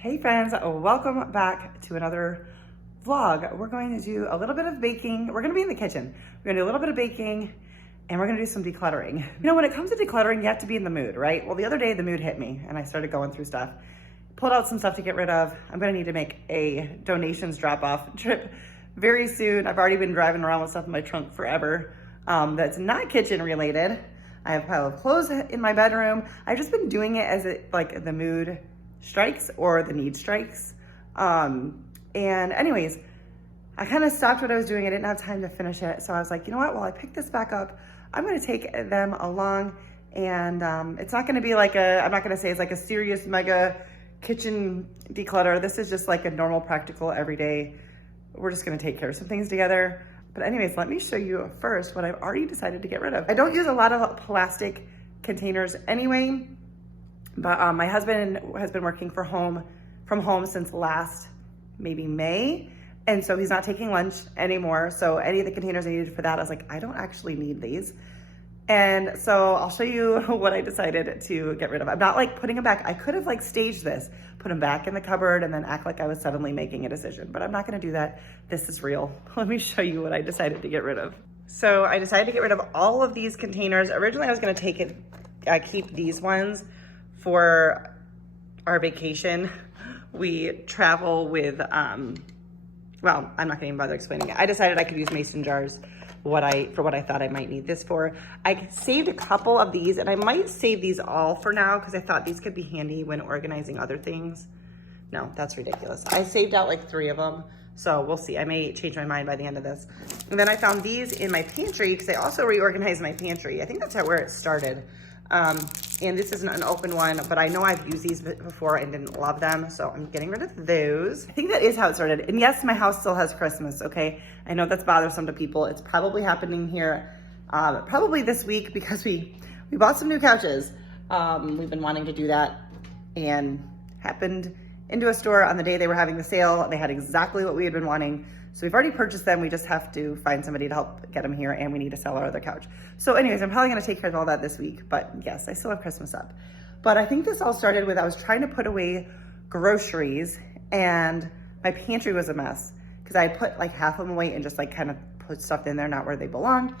Hey friends, welcome back to another vlog. We're going to do a little bit of baking. We're gonna be in the kitchen. We're gonna do a little bit of baking and we're gonna do some decluttering. You know, when it comes to decluttering, you have to be in the mood, right? Well, the other day the mood hit me and I started going through stuff. Pulled out some stuff to get rid of. I'm gonna need to make a donations drop-off trip very soon. I've already been driving around with stuff in my trunk forever that's not kitchen related. I have a pile of clothes in my bedroom. I've just been doing it as like the mood strikes or the need strikes. And anyways, I kind of stopped what I was doing. I didn't have time to finish it. So I was like, you know what? While I pick this back up, I'm going to take them along and it's not going to be like I'm not going to say it's like a serious mega kitchen declutter. This is just like a normal, practical, everyday. We're just going to take care of some things together. But anyways, let me show you first what I've already decided to get rid of. I don't use a lot of plastic containers anyway. But my husband has been working from home since last maybe May. And so he's not taking lunch anymore. So any of the containers I needed for that, I was like, I don't actually need these. And so I'll show you what I decided to get rid of. I'm not like putting them back. I could have like staged this, put them back in the cupboard and then act like I was suddenly making a decision, but I'm not gonna do that. This is real. Let me show you what I decided to get rid of. So I decided to get rid of all of these containers. Originally I was gonna keep these ones for our vacation. We travel with, well, I'm not gonna even bother explaining it. I decided I could use mason jars for what I thought I might need this for. I saved a couple of these and I might save these all for now because I thought these could be handy when organizing other things. No, that's ridiculous. I saved out like 3 of them. So we'll see, I may change my mind by the end of this. And then I found these in my pantry because I also reorganized my pantry. I think that's where it started. And this isn't an open one, but I know I've used these before and didn't love them, so I'm getting rid of those. I think that is how it started. And yes, my house still has Christmas, okay? I know that's bothersome to people. It's probably happening here, probably this week because we bought some new couches. We've been wanting to do that and happened into a store on the day they were having the sale. They had exactly what we had been wanting. So we've already purchased them. We just have to find somebody to help get them here and we need to sell our other couch. So anyways, I'm probably gonna take care of all that this week, but yes, I still have Christmas up. But I think this all started with, I was trying to put away groceries and my pantry was a mess because I put like half of them away and just like kind of put stuff in there, not where they belonged.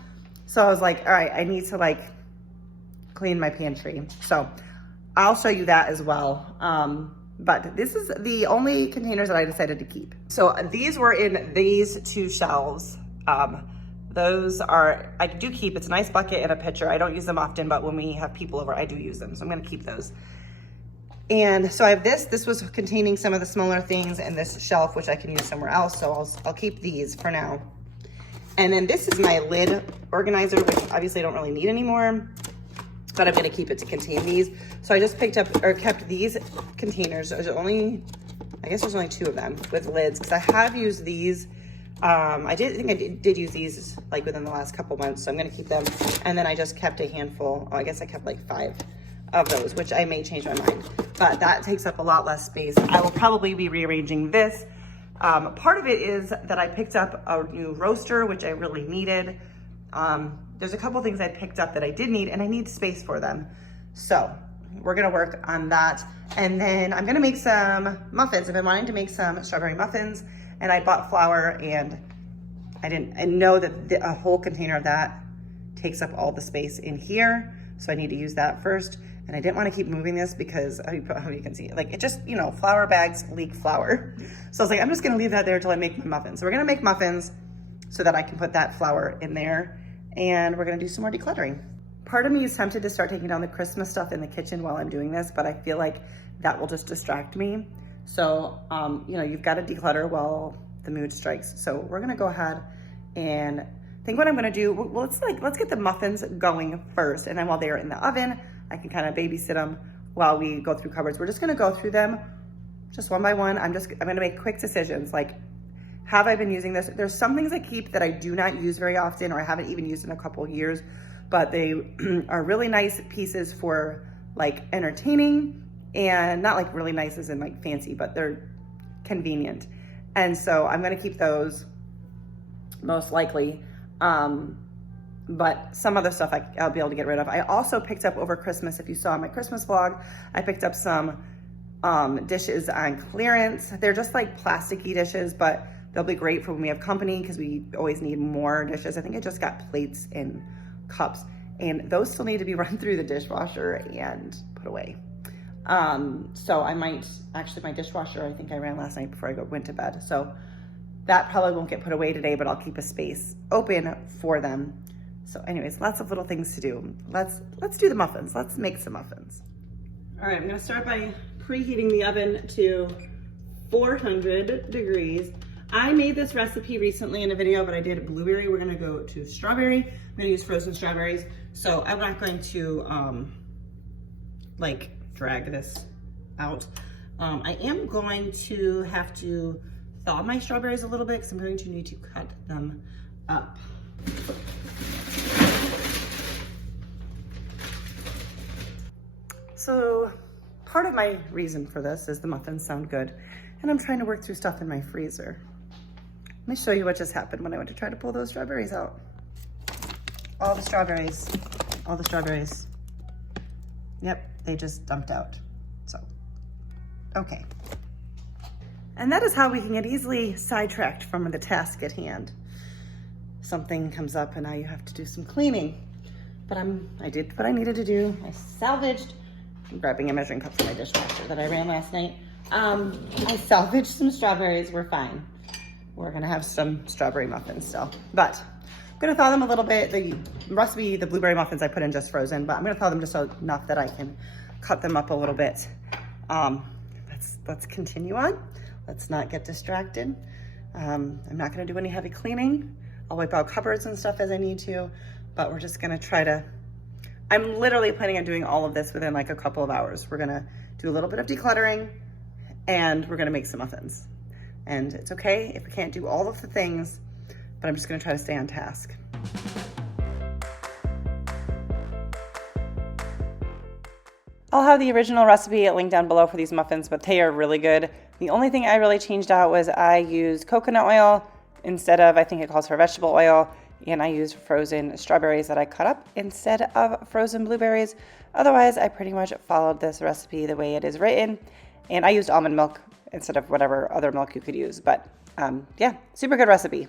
So I was like, all right, I need to like clean my pantry. So I'll show you that as well. But this is the only containers that I decided to keep. So these were in these 2 shelves. Those are, I do keep, it's a nice bucket and a pitcher. I don't use them often, but when we have people over, I do use them. So I'm gonna keep those. And so I have this was containing some of the smaller things in this shelf, which I can use somewhere else. So I'll keep these for now. And then this is my lid organizer, which obviously I don't really need anymore, but I'm gonna keep it to contain these. So I just kept these containers. There's only, I guess there's only 2 of them with lids because I have used these. I did use these like within the last couple months, so I'm gonna keep them. And then I just kept a handful, I guess I kept like 5 of those, which I may change my mind, but that takes up a lot less space. I will probably be rearranging this. Part of it is that I picked up a new roaster, which I really needed. There's a couple things I picked up that I did need and I need space for them. So we're gonna work on that. And then I'm gonna make some muffins. I've been wanting to make some strawberry muffins and I bought flour and I know that a whole container of that takes up all the space in here. So I need to use that first. And I didn't wanna keep moving this because how you can see, like it just, you know, flour bags leak flour. So I was like, I'm just gonna leave that there till I make my muffins. So we're gonna make muffins so that I can put that flour in there. And we're gonna do some more decluttering. Part of me is tempted to start taking down the Christmas stuff in the kitchen while I'm doing this, but I feel like that will just distract me. So, you know, you've got to declutter while the mood strikes. So we're gonna go ahead and I think what I'm gonna do, well, let's get the muffins going first. And then while they're in the oven, I can kind of babysit them while we go through cupboards. We're just gonna go through them just one by one. I'm gonna make quick decisions like, have I been using this? There's some things I keep that I do not use very often or I haven't even used in a couple of years, but they are really nice pieces for like entertaining and not like really nice as in like fancy, but they're convenient. And so I'm gonna keep those most likely. But some other stuff I'll be able to get rid of. I also picked up over Christmas, if you saw my Christmas vlog, I picked up some dishes on clearance. They're just like plasticky dishes, but they'll be great for when we have company because we always need more dishes. I think I just got plates and cups, and those still need to be run through the dishwasher and put away. So I might, actually my dishwasher, I think I ran last night before I went to bed. So that probably won't get put away today, but I'll keep a space open for them. So anyways, lots of little things to do. Let's do the muffins. Let's make some muffins. All right, I'm gonna start by preheating the oven to 400 degrees. I made this recipe recently in a video, but I did blueberry. We're gonna go to strawberry. I'm gonna use frozen strawberries. So I'm not going to like drag this out. I am going to have to thaw my strawberries a little bit because I'm going to need to cut them up. So part of my reason for this is the muffins sound good, and I'm trying to work through stuff in my freezer. Let me show you what just happened when I went to try to pull those strawberries out. All the strawberries. Yep, they just dumped out. So, okay. And that is how we can get easily sidetracked from the task at hand. Something comes up and now you have to do some cleaning. But I did what I needed to do. I salvaged, I'm grabbing a measuring cup from my dishwasher that I ran last night. I salvaged some strawberries, we're fine. We're gonna have some strawberry muffins still. But I'm gonna thaw them a little bit. The recipe, the blueberry muffins I put in just frozen, but I'm gonna thaw them just enough that I can cut them up a little bit. Let's continue on. Let's not get distracted. I'm not gonna do any heavy cleaning. I'll wipe out cupboards and stuff as I need to, but we're just gonna try to, I'm literally planning on doing all of this within like a couple of hours. We're gonna do a little bit of decluttering and we're gonna make some muffins. And it's okay if we can't do all of the things, but I'm just gonna try to stay on task. I'll have the original recipe linked down below for these muffins, but they are really good. The only thing I really changed out was I used coconut oil instead of, I think it calls for vegetable oil, and I used frozen strawberries that I cut up instead of frozen blueberries. Otherwise, I pretty much followed this recipe the way it is written, and I used almond milk instead of whatever other milk you could use. But yeah, super good recipe.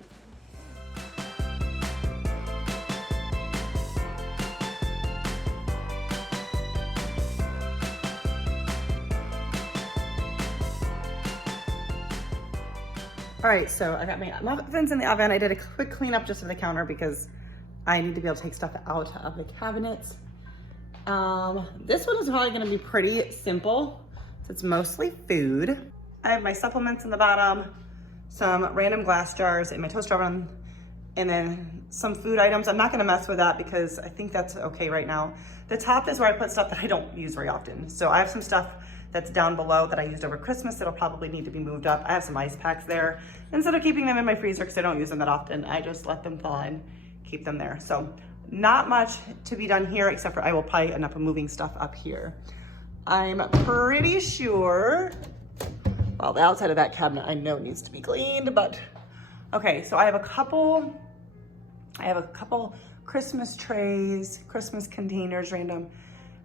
All right, so I got my muffins in the oven. I did a quick cleanup just of the counter because I need to be able to take stuff out of the cabinets. This one is probably gonna be pretty simple. So it's mostly food. I have my supplements in the bottom, some random glass jars in my toaster oven, and then some food items. I'm not gonna mess with that because I think that's okay right now. The top is where I put stuff that I don't use very often. So I have some stuff that's down below that I used over Christmas that'll probably need to be moved up. I have some ice packs there. Instead of keeping them in my freezer because I don't use them that often, I just let them thaw and keep them there. So not much to be done here except for I will probably end up moving stuff up here. I'm pretty sure, well, the outside of that cabinet I know needs to be cleaned, but okay, so I have a couple Christmas trays, Christmas containers, random.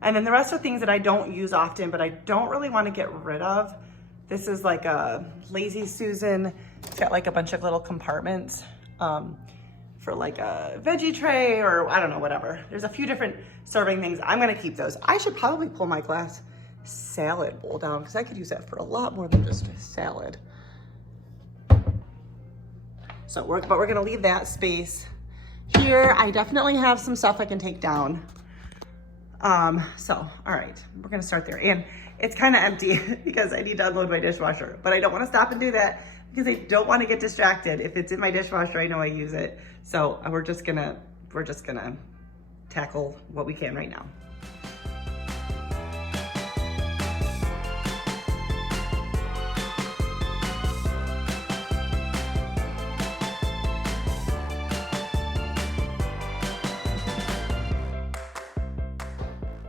And then the rest are things that I don't use often, but I don't really want to get rid of. This is like a Lazy Susan. It's got like a bunch of little compartments for like a veggie tray or I don't know, whatever. There's a few different serving things. I'm gonna keep those. I should probably pull my glass salad bowl down because I could use that for a lot more than just a salad. So we're gonna leave that space. Here, I definitely have some stuff I can take down. So, all right, we're gonna start there. And it's kind of empty because I need to unload my dishwasher, but I don't wanna stop and do that because I don't wanna get distracted. If it's in my dishwasher, I know I use it. So we're just gonna tackle what we can right now.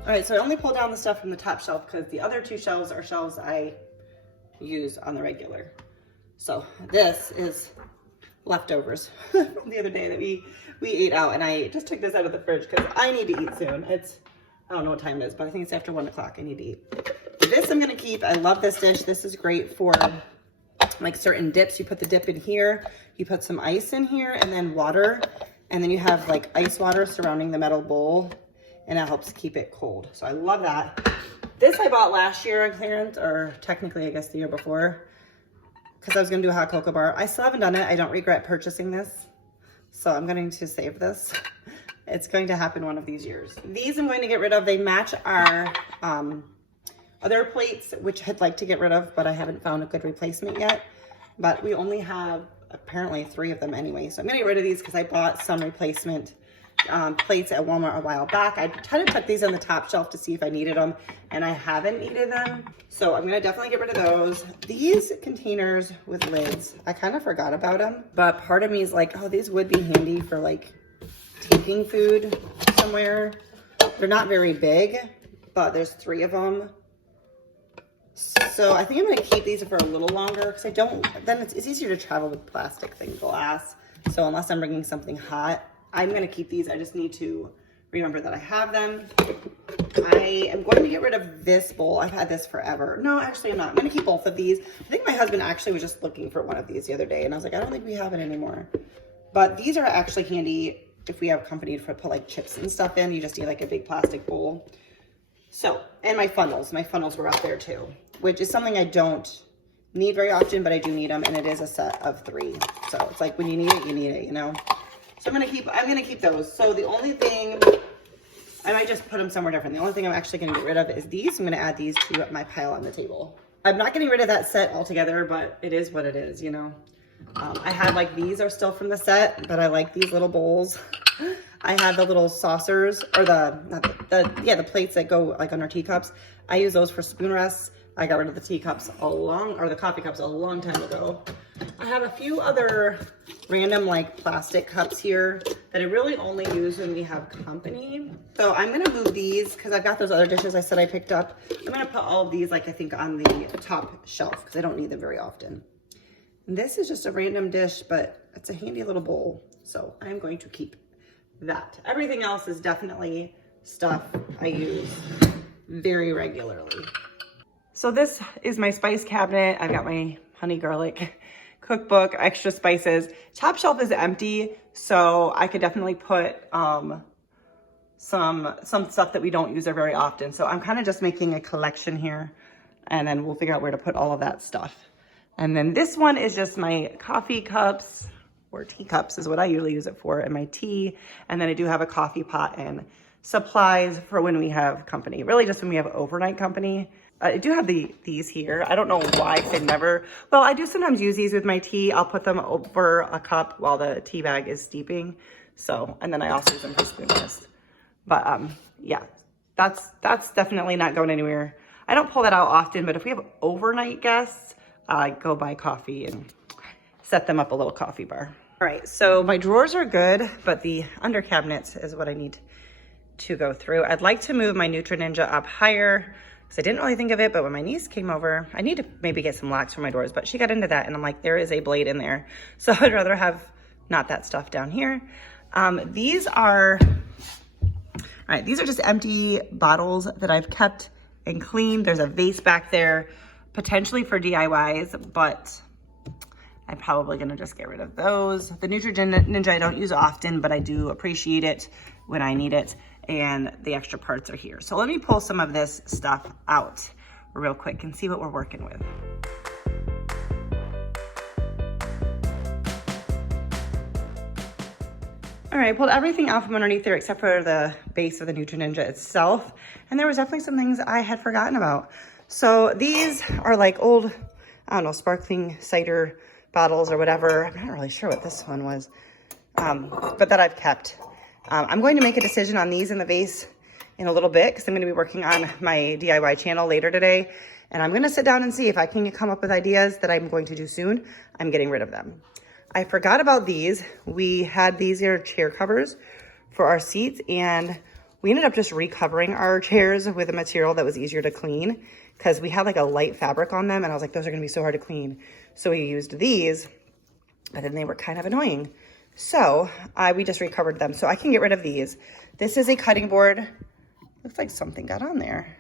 All right, so I only pulled down the stuff from the top shelf because the other two shelves are shelves I use on the regular. So this is leftovers from the other day that we ate out, and I just took this out of the fridge because I need to eat soon. It's I don't know what time it is, but I think it's after 1 o'clock. I need to eat. This I'm gonna keep. I love this dish. This is great for like certain dips. You put the dip in here, you put some ice in here, and then water, and then you have like ice water surrounding the metal bowl, and that helps keep it cold. So I love that. This I bought last year on clearance, or technically I guess the year before, because I was gonna do a hot cocoa bar. I still haven't done it. I don't regret purchasing this, so I'm going to save this. It's going to happen one of these years. These I'm going to get rid of. They match our other plates, which I'd like to get rid of, but I haven't found a good replacement yet. But we only have apparently 3 of them anyway. So I'm gonna get rid of these because I bought some replacement plates at Walmart a while back. I tried to put these on the top shelf to see if I needed them, and I haven't needed them. So I'm gonna definitely get rid of those. These containers with lids, I kind of forgot about them, but part of me is like, oh, these would be handy for like taking food somewhere. They're not very big, but there's 3 of them. So I think I'm gonna keep these for a little longer because then it's easier to travel with plastic than glass. So unless I'm bringing something hot, I'm gonna keep these. I just need to remember that I have them. I am going to get rid of this bowl. I've had this forever. No, actually I'm not. I'm gonna keep both of these. I think my husband actually was just looking for one of these the other day, and I was like, I don't think we have it anymore. But these are actually handy if we have company to put like chips and stuff in. You just need like a big plastic bowl. So, and my funnels were up there too, which is something I don't need very often, but I do need them, and it is a set of 3. So it's like when you need it, you know? So I'm gonna keep those. So the only thing, I might just put them somewhere different. The only thing I'm actually gonna get rid of is these. I'm gonna add these to my pile on the table. I'm not getting rid of that set altogether, but it is what it is, you know? I had like, these are still from the set, but I like these little bowls. I have the little saucers, or the plates that go like on our teacups. I use those for spoon rests. I got rid of the teacups the coffee cups a long time ago. I have a few other random like plastic cups here that I really only use when we have company. So I'm gonna move these because I've got those other dishes I said I picked up. I'm gonna put all of these like I think on the top shelf because I don't need them very often. And this is just a random dish, but it's a handy little bowl. So I'm going to keep that. Everything else is definitely stuff I use very regularly. So this is my spice cabinet. I've got my honey garlic cookbook, extra spices. Top shelf is empty, so I could definitely put some stuff that we don't use there very often. So I'm kind of just making a collection here, and then we'll figure out where to put all of that stuff. And then this one is just my coffee cups, or teacups is what I usually use it for, and my tea. And then I do have a coffee pot and supplies for when we have company, really just when we have overnight company. I do have these here. I don't know why, well, I do sometimes use these with my tea. I'll put them over a cup while the tea bag is steeping. So, and then I also use them for spoon rest. But yeah, that's definitely not going anywhere. I don't pull that out often, but if we have overnight guests, I go buy coffee and set them up a little coffee bar. All right, so my drawers are good, but the under cabinets is what I need to go through. I'd like to move my Ninja up higher because I didn't really think of it, but when my niece came over, I need to maybe get some locks for my doors, but she got into that and I'm like, there is a blade in there. So I'd rather have not that stuff down here. These are just empty bottles that I've kept and cleaned. There's a vase back there, potentially for DIYs, but I'm probably gonna just get rid of those. The Ninja I don't use often, but I do appreciate it when I need it, and the extra parts are here. So let me pull some of this stuff out real quick and see what we're working with. All right, I pulled everything out from underneath there except for the base of the Ninja itself, and there was definitely some things I had forgotten about. So these are like old, I don't know, sparkling cider bottles or whatever. I'm not really sure what this one was, but that I've kept. I'm going to make a decision on these in the vase in a little bit because I'm going to be working on my DIY channel later today. And I'm going to sit down and see if I can come up with ideas that I'm going to do soon. I'm getting rid of them. I forgot about these. We had these here chair covers for our seats, and we ended up just recovering our chairs with a material that was easier to clean because we had like a light fabric on them, and I was like, those are going to be so hard to clean. So we used these, but then they were kind of annoying. So we just recovered them. So I can get rid of these. This is a cutting board. looks like something got on there.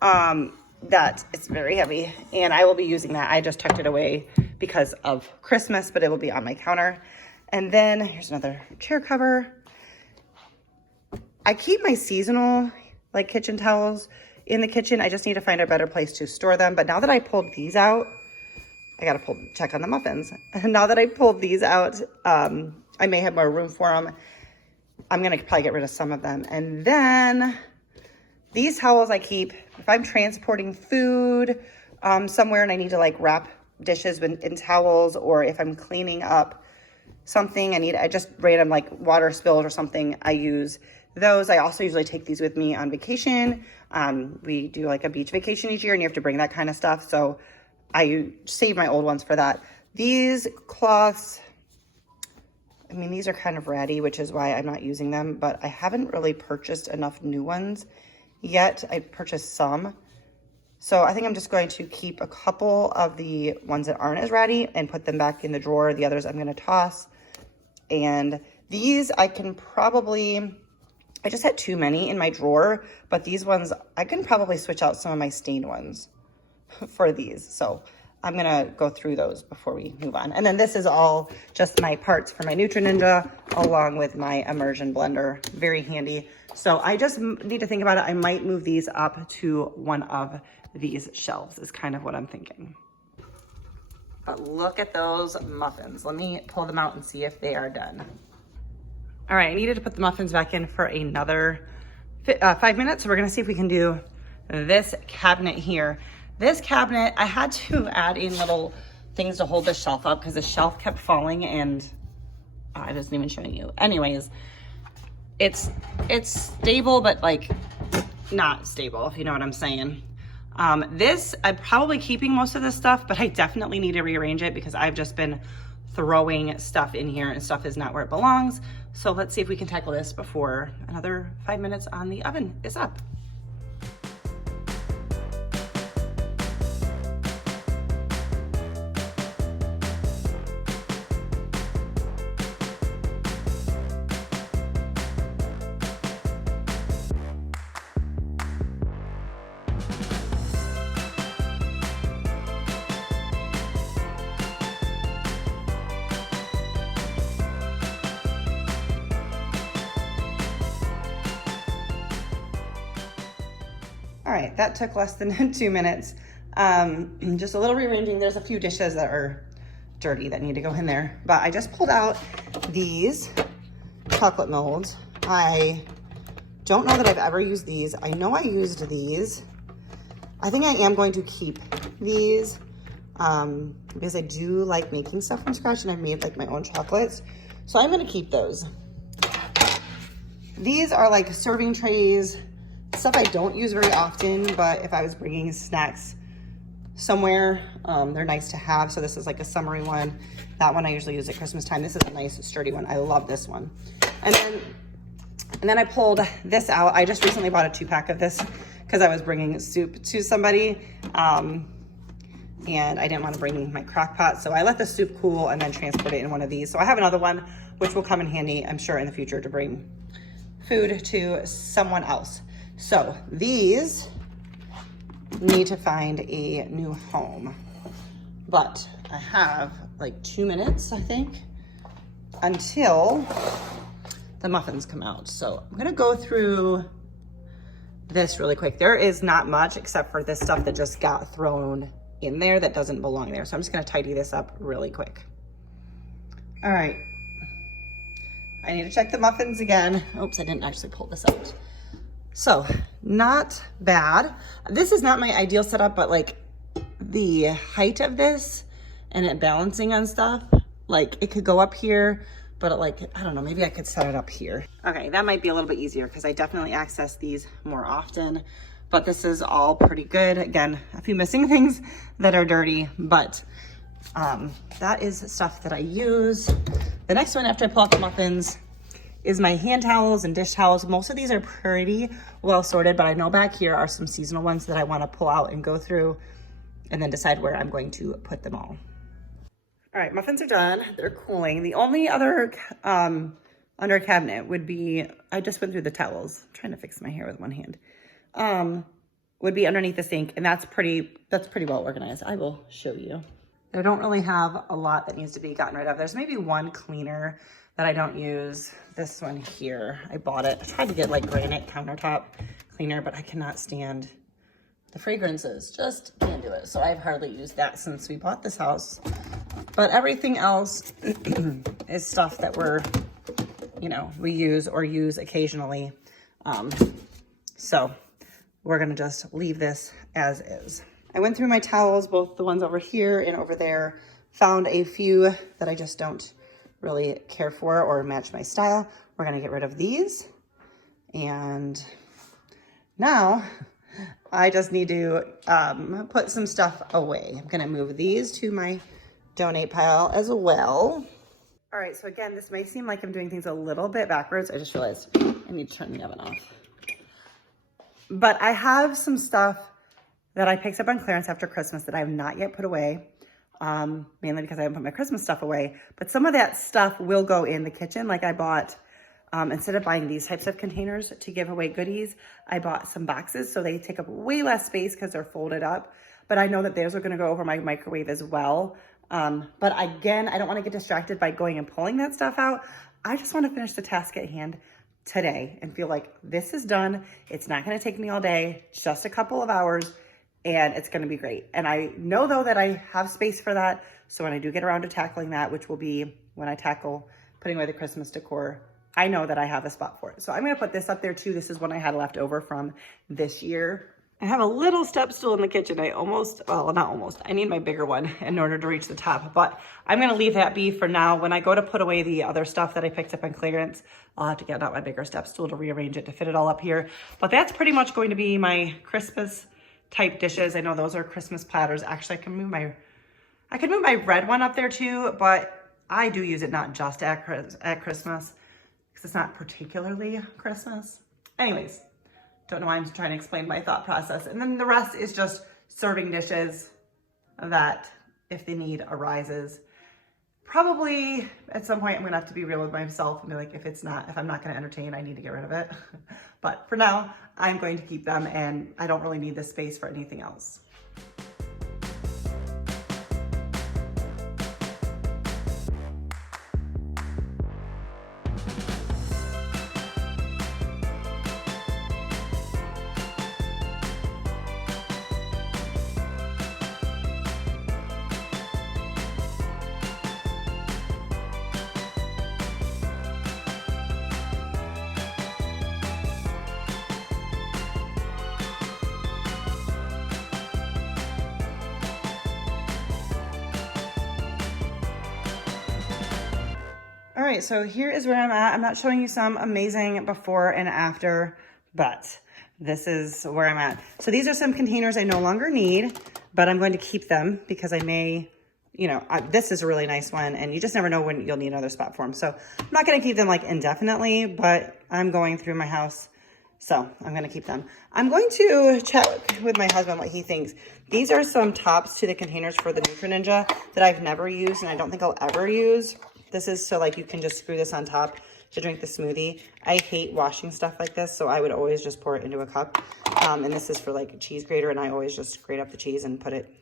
That it's very heavy, and I will be using that. I just tucked it away because of Christmas, but it will be on my counter. And then here's another chair cover. I keep my seasonal like kitchen towels in the kitchen. I just need to find a better place to store them. But now that I pulled these out, I gotta check on the muffins. Now that I pulled these out, I may have more room for them. I'm gonna probably get rid of some of them. And then these towels I keep, if I'm transporting food somewhere and I need to like wrap dishes in towels, or if I'm cleaning up something, I just random like water spills or something, I use those. I also usually take these with me on vacation. We do like a beach vacation each year and you have to bring that kind of stuff. So I save my old ones for that. These cloths, I mean, these are kind of ratty, which is why I'm not using them, but I haven't really purchased enough new ones yet. I purchased some. So I think I'm just going to keep a couple of the ones that aren't as ratty and put them back in the drawer. The others I'm going to toss. And these I can probably, I just had too many in my drawer, but these ones, I can probably switch out some of my stained ones for these. So I'm gonna go through those before we move on. And then this is all just my parts for my Ninja along with my immersion blender. Very handy. So I just need to think about it. I might move these up to one of these shelves is kind of what I'm thinking. But look at those muffins. Let me pull them out and see if they are done. All right, I needed to put the muffins back in for another 5 minutes. So we're gonna see if we can do this cabinet here. This cabinet, I had to add in little things to hold the shelf up because the shelf kept falling and I wasn't even showing you. Anyways, it's stable, but like not stable, if you know what I'm saying. This, I'm probably keeping most of this stuff, but I definitely need to rearrange it because I've just been throwing stuff in here and stuff is not where it belongs. So let's see if we can tackle this before another 5 minutes on the oven is up. All right, that took less than 2 minutes. Just a little rearranging. There's a few dishes that are dirty that need to go in there, but I just pulled out these chocolate molds. I don't know that I've ever used these. I know I used these. I think I am going to keep these because I do like making stuff from scratch and I've made like my own chocolates. So I'm gonna keep those. These are like serving trays, stuff I don't use very often, but if I was bringing snacks somewhere, they're nice to have. So this is like a summery one. That one I usually use at Christmas time. This is a nice sturdy one. I love this one. And then I pulled this out. I just recently bought a 2-pack of this because I was bringing soup to somebody. And I didn't want to bring my crock pot. So I let the soup cool and then transport it in one of these. So I have another one, which will come in handy, I'm sure, in the future to bring food to someone else. So these need to find a new home, but I have like 2 minutes, I think, until the muffins come out. So I'm gonna go through this really quick. There is not much except for this stuff that just got thrown in there that doesn't belong there. So I'm just gonna tidy this up really quick. All right, I need to check the muffins again. Oops, I didn't actually pull this out. So not bad. This is not my ideal setup, but like the height of this and it balancing on stuff, like it could go up here, but it like, I don't know, maybe I could set it up here. Okay, that might be a little bit easier because I definitely access these more often, but this is all pretty good. Again, a few missing things that are dirty, but that is stuff that I use. The next one after I pull out the muffins is my hand towels and dish towels. Most of these are pretty well sorted, but I know back here are some seasonal ones that I want to pull out and go through and then decide where I'm going to put them all. All right, muffins are done. They're cooling. The only other under a cabinet would be, I just went through the towels, I'm trying to fix my hair with one hand, would be underneath the sink, and that's pretty well organized. I will show you. I don't really have a lot that needs to be gotten rid of. There's maybe one cleaner that I don't use. This one here, I bought it. I tried to get like granite countertop cleaner, but I cannot stand the fragrances, just can't do it. So I've hardly used that since we bought this house. But everything else is stuff that we use or use occasionally. So we're gonna just leave this as is. I went through my towels, both the ones over here and over there, found a few that I just don't really care for or match my style. We're gonna get rid of these. And now I just need to put some stuff away. I'm gonna move these to my donate pile as well. All right, so again, this may seem like I'm doing things a little bit backwards. I just realized I need to turn the oven off. But I have some stuff that I picked up on clearance after Christmas that I have not yet put away, mainly because I haven't put my Christmas stuff away. But some of that stuff will go in the kitchen. Like I bought, instead of buying these types of containers to give away goodies, I bought some boxes so they take up way less space because they're folded up. But I know that those are gonna go over my microwave as well. But again, I don't want to get distracted by going and pulling that stuff out. I just want to finish the task at hand today and feel like this is done. It's not going to take me all day, just a couple of hours, and it's going to be great. And I know though that I have space for that. So when I do get around to tackling that, which will be when I tackle putting away the Christmas decor, I know that I have a spot for it. So I'm going to put this up there too. This is one I had left over from this year. I have a little step stool in the kitchen. I need my bigger one in order to reach the top, but I'm gonna leave that be for now. When I go to put away the other stuff that I picked up on clearance, I'll have to get out my bigger step stool to rearrange it to fit it all up here. But that's pretty much going to be my Christmas type dishes. I know those are Christmas platters. Actually, I could move my red one up there too, but I do use it not just at Christmas because it's not particularly Christmas. Anyways. Don't know why I'm trying to explain my thought process. And then the rest is just serving dishes that if the need arises, probably at some point I'm gonna have to be real with myself and be like, if I'm not gonna entertain, I need to get rid of it. But for now, I'm going to keep them and I don't really need this space for anything else. All right, so here is where I'm at. I'm not showing you some amazing before and after, but this is where I'm at. So these are some containers I no longer need, but I'm going to keep them because I may, this is a really nice one and you just never know when you'll need another spot for them. So I'm not gonna keep them like indefinitely, but I'm going through my house, so I'm gonna keep them. I'm going to check with my husband what he thinks. These are some tops to the containers for the Ninja that I've never used and I don't think I'll ever use. This is so like you can just screw this on top to drink the smoothie. I hate washing stuff like this, so I would always just pour it into a cup. And this is for like a cheese grater, and I always just grate up the cheese and put it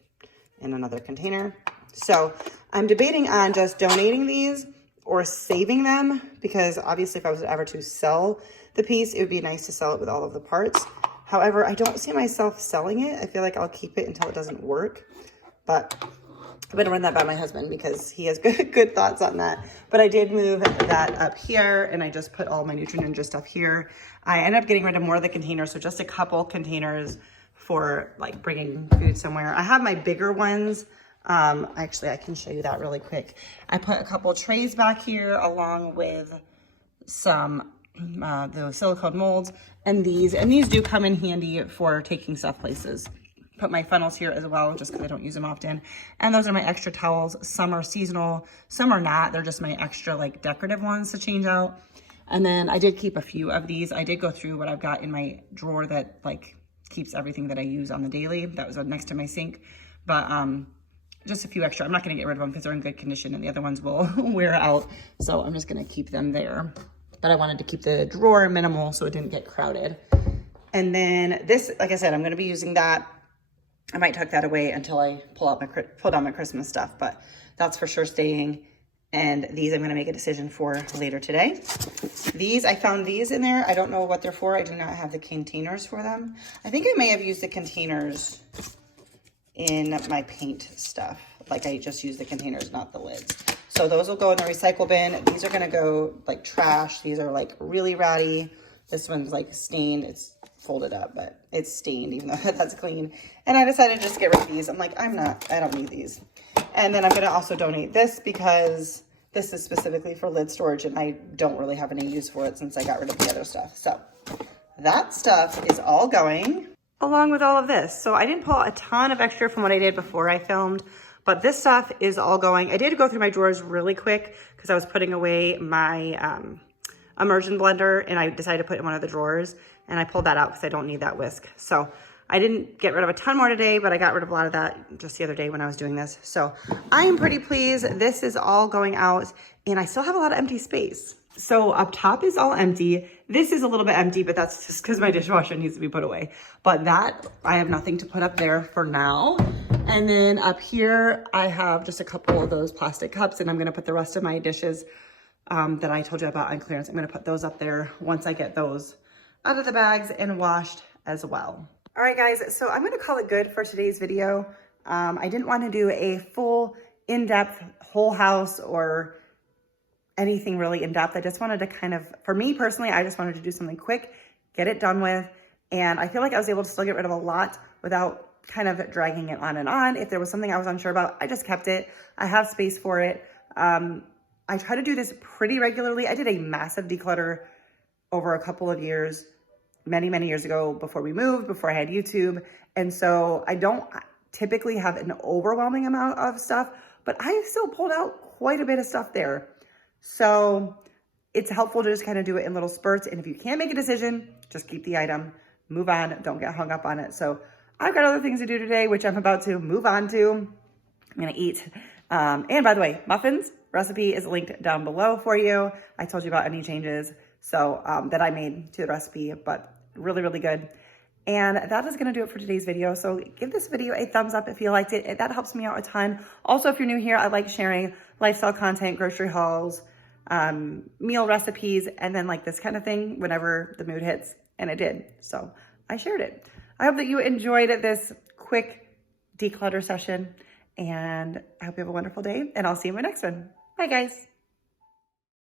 in another container. So I'm debating on just donating these or saving them, because obviously if I was ever to sell the piece, it would be nice to sell it with all of the parts. However, I don't see myself selling it. I feel like I'll keep it until it doesn't work, but I'm gonna run that by my husband because he has good thoughts on that. But I did move that up here and I just put all my Ninja stuff here. I ended up getting rid of more of the containers, so just a couple containers for like bringing food somewhere. I have my bigger ones. Actually, I can show you that really quick. I put a couple trays back here along with some the silicone molds and these do come in handy for taking stuff places. Put my funnels here as well, just because I don't use them often. And those are my extra towels. Some are seasonal, some are not. They're just my extra like decorative ones to change out. And then I did keep a few of these. I did go through what I've got in my drawer that like keeps everything that I use on the daily. That was next to my sink. But just a few extra. I'm not gonna get rid of them because they're in good condition and the other ones will wear out. So I'm just gonna keep them there. but I wanted to keep the drawer minimal so it didn't get crowded. And then this, like I said, I'm gonna be using that. I might tuck that away until I pull down my Christmas stuff, but that's for sure staying. And these I'm gonna make a decision for later today. These, I found these in there. I don't know what they're for. I do not have the containers for them. I think I may have used the containers in my paint stuff. Like I just used the containers, not the lids. So those will go in the recycle bin. These are gonna go like trash. These are like really ratty. This one's like stained. It's folded up, but it's stained even though that's clean. And I decided to just get rid of these. I'm like, I don't need these. And then I'm gonna also donate this because this is specifically for lid storage and I don't really have any use for it since I got rid of the other stuff. So that stuff is all going along with all of this. So I didn't pull a ton of extra from what I did before I filmed, but this stuff is all going. I did go through my drawers really quick because I was putting away my immersion blender and I decided to put it in one of the drawers and I pulled that out because I don't need that whisk. So I didn't get rid of a ton more today, but I got rid of a lot of that just the other day when I was doing this. So I am pretty pleased. This is all going out and I still have a lot of empty space. So up top is all empty. This is a little bit empty, but that's just because my dishwasher needs to be put away. But that, I have nothing to put up there for now. And then up here, I have just a couple of those plastic cups and I'm gonna put the rest of my dishes that I told you about on clearance. I'm gonna put those up there once I get those out of the bags and washed as well. All right, guys, so I'm gonna call it good for today's video. I didn't wanna do a full in-depth whole house or anything really in-depth. I just wanted to kind of, for me personally, I just wanted to do something quick, get it done with. And I feel like I was able to still get rid of a lot without kind of dragging it on and on. If there was something I was unsure about, I just kept it. I have space for it. I try to do this pretty regularly. I did a massive declutter over a couple of years, many, many years ago before we moved, before I had YouTube. And so I don't typically have an overwhelming amount of stuff, but I still pulled out quite a bit of stuff there. So it's helpful to just kind of do it in little spurts. And if you can't make a decision, just keep the item, move on, don't get hung up on it. So I've got other things to do today, which I'm about to move on to. I'm gonna eat. And by the way, muffins recipe is linked down below for you. I told you about any changes that I made to the recipe, but really, really good. And that is gonna do it for today's video. So give this video a thumbs up if you liked it. That helps me out a ton. Also, if you're new here, I like sharing lifestyle content, grocery hauls, meal recipes, and then like this kind of thing whenever the mood hits, and it did. So I shared it. I hope that you enjoyed this quick declutter session, and I hope you have a wonderful day, and I'll see you in my next one. Bye, guys.